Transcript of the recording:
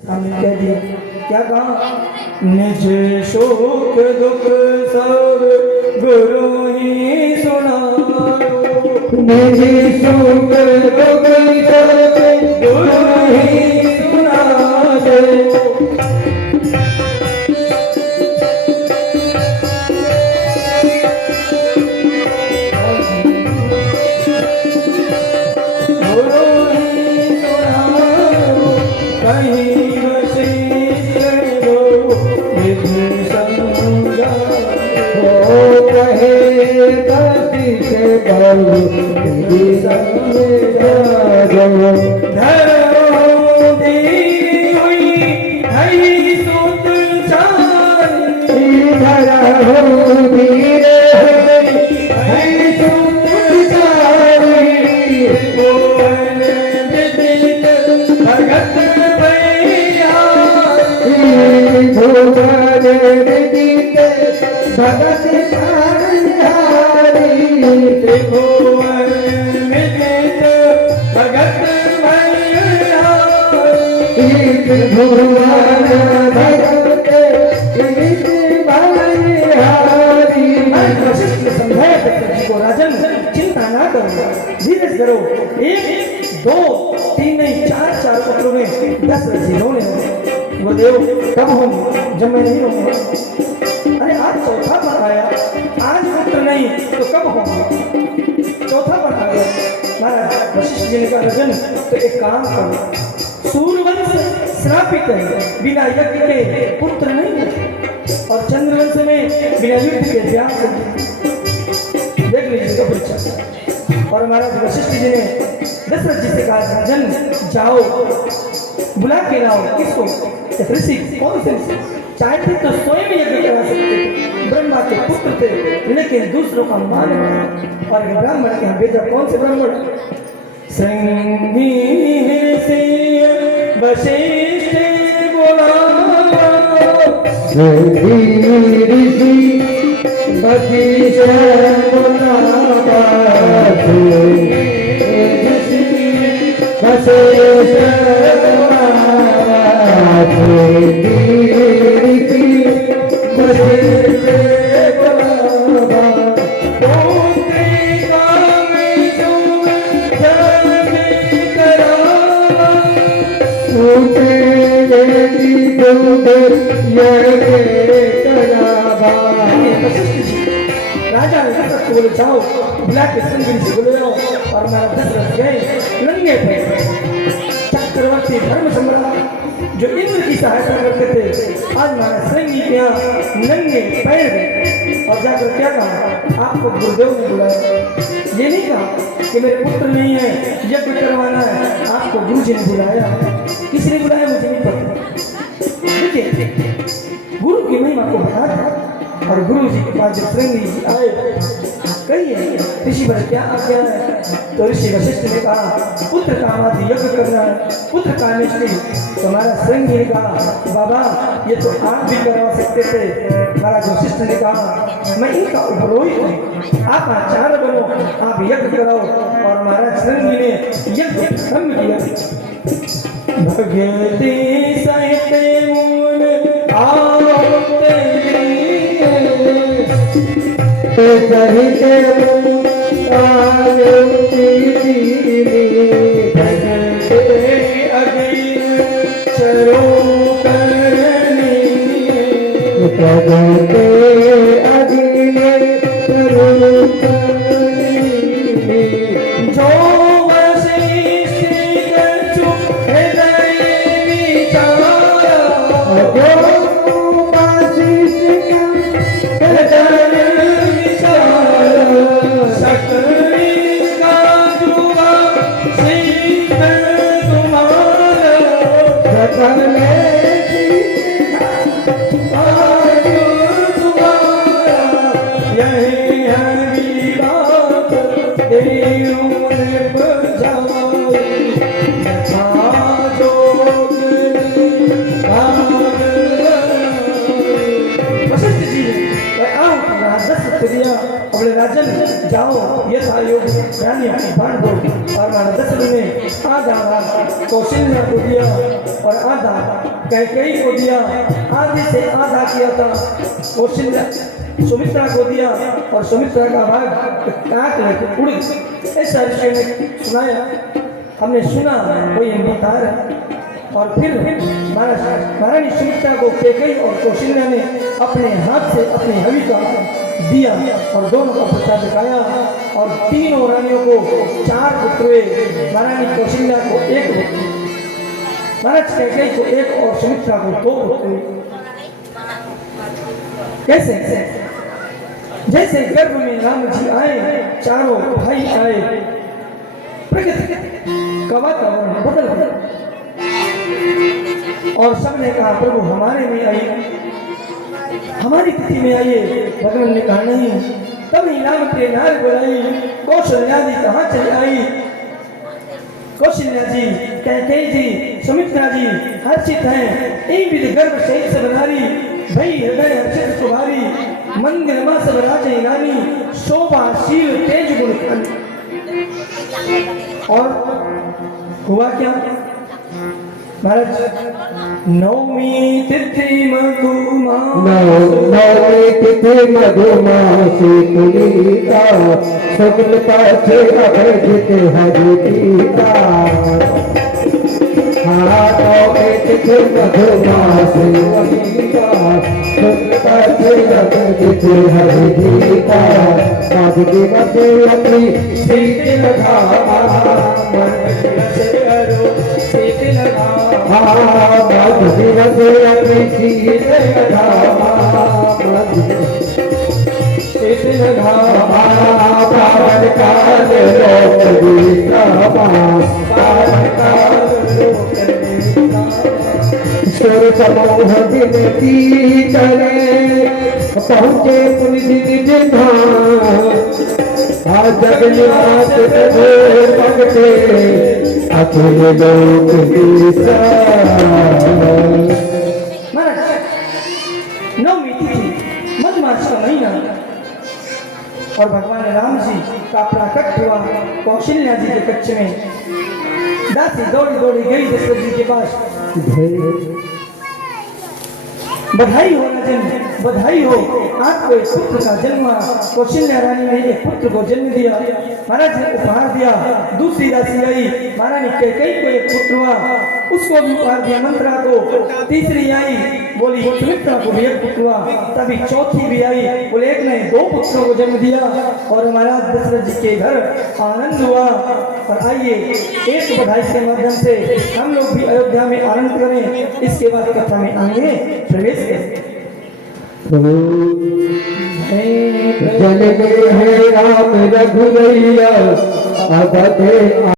हमने कह दिया क्या कहा निज शोक दुख सब गुरु ही सुनाओ निज शोक दुख सब गुरु ही सुनाओ धीरे करो 1 2 3 नहीं 4 पत्रों में 10 जिन्होंने वो देव कब होंगे जब मैं नहीं रहूंगा। अरे आज चौथा पर आया आज पुत्र नहीं तो कब होंगे चौथा पर आ गया महाराज वशिष्ठ जी ने कहा राजन तो एक काम करो सूर्यवंश श्रापित है बिना यज्ञ के पुत्र नहीं है और चंद्रवंश में बिना युद्ध के ज्ञान देख लीजिएगा परीक्षा। और महाराज वशिष्ठ जी ने दशरथ जी से कहा राजन जाओ बुला के लाओ किसको ऋषि कौन से चाहते तो स्वयं यज्ञ करा सकते थे ब्रह्मा के पुत्र थे लेकिन दूसरों का मान और ब्राह्मण के यहाँ भेजा कौन से ब्राह्मण संगी वशिष्ठ बोला राजा ने दशरथ को बोले जाओ बुला के संगी से बोले जाओ और मेरा दशरथ गए नंगे थे चक्रवर्ती धर्म सम्राट जो इंद्र की सहायता करते थे आज महाराज संगी के यहाँ नंगे पैर गए और जाकर क्या कहा आपको गुरुदेव ने बुलाया ये नहीं कहा कि मेरे पुत्र नहीं है यज्ञ करवाना है आपको गुरु जी ने बुलाया किसी ने बुलाया मुझे नहीं पता। देखिए गुरु की महिमा को बताया और गुरु जी के पास जब श्रृंगी जी आए कहिए ऋषि पर क्या आज्ञा है तो ऋषि वशिष्ठ ने कहा पुत्र कामादि यज्ञ करना है पुत्र कामेष्टि तो हमारा श्रृंगी ने कहा बाबा ये तो आप भी करवा सकते थे। महाराज वशिष्ठ ने कहा मैं इनका उपरोहित हूँ आप आचार्य बनो आप यज्ञ कराओ और महाराज श्रृंगी ने यज्ञ भंग किया भगति सहित मूल अपने राजन जाओ ये था योग रानियों को बांट दो। और महाराज दशरथ ने आधा भाग कौशल्या को दिया और आधा कैकेयी को दिया। आधे से आधा किया था कौशल्या सुमित्रा को दिया और सुमित्रा का भाग काट लेके उड़ गया। ऐसा ऋषि ने सुनाया, हमने सुना कोई बता रहा। और फिर महारानी सुमित्रा को कैकेयी और कौशल्या ने अपने हाथ से अपनी हवि का दिया और दोनों का प्रसाद दिखाया। और तीनों रानियों को 4 पुत्र हुए। महारानी कौशल्या को 1 पुत्र, महाराज कैकेयी को 1 और सुमित्रा को 2 पुत्र हुए। कैसे? जैसे गर्भ में राम जी आए, चारों भाई आए, प्रकृति का वातावरण बदल और सबने कहा प्रभु हमारे में आइए, हमारी तिथि में आइए। भगवान ने कहा नहीं। तब ही नाम के नार बुलाई, कौशल्या जी कहाँ चली आई? कौशल्या जी, कैकेयी जी, सुमित्रा जी हर्षित हैं। एक विधि गर्भ सहित से बनारी, भई हृदय हर्षित सुभारी, मंदिर मां सब राजे रानी, शोभाशील तेज गुण खानी। और हुआ क्या महाराज? नवमी तिथि मधुमासी पुनीता, शुक्ल पक्ष अभिजित हरि गीता। नवमी तिथि मधुमासी पुनीता, शुक्ल पक्ष अभिजित हरि गीता। साधु दिवसे अपनी शीतल धामा, मधु दिवसे अपनी शीतल धामा, पावन काल लोक विश्रामा, पावन काल लोक विश्रामा। सुर समूह दिन की चले, पहुँचे पुनि दिन धाम। जगन्नाथ भगते अखिल लोक नवमी तिथि मधुमास का महीना और भगवान राम जी का प्राकट हुआ कौशल्या जी के कच्छ में। दासी दौड़ी दौड़ी गई दशरथ जी के पास, बधाई हो राजन, बधाई हो, आपको एक पुत्र का जन्म। कौशल्या रानी ने एक पुत्र को जन्म दिया। महाराज ने उपहार दिया। दूसरी दासी आई, महारानी कैकेयी को एक पुत्र हुआ, उसको भी उपहार दिया मंत्रा को। तीसरी आई, बोली सुमित्रा को भी एक पुत्र हुआ। तभी चौथी भी आई, बोले एक नहीं 2 पुत्रों को जन्म दिया। और महाराज दशरथ जी के घर आनंद हुआ। और आइए एक बधाई के माध्यम से हम लोग भी अयोध्या में आनंद करें। इसके बाद कथा में आगे प्रवेश जल में है राम रघुवैया, अवध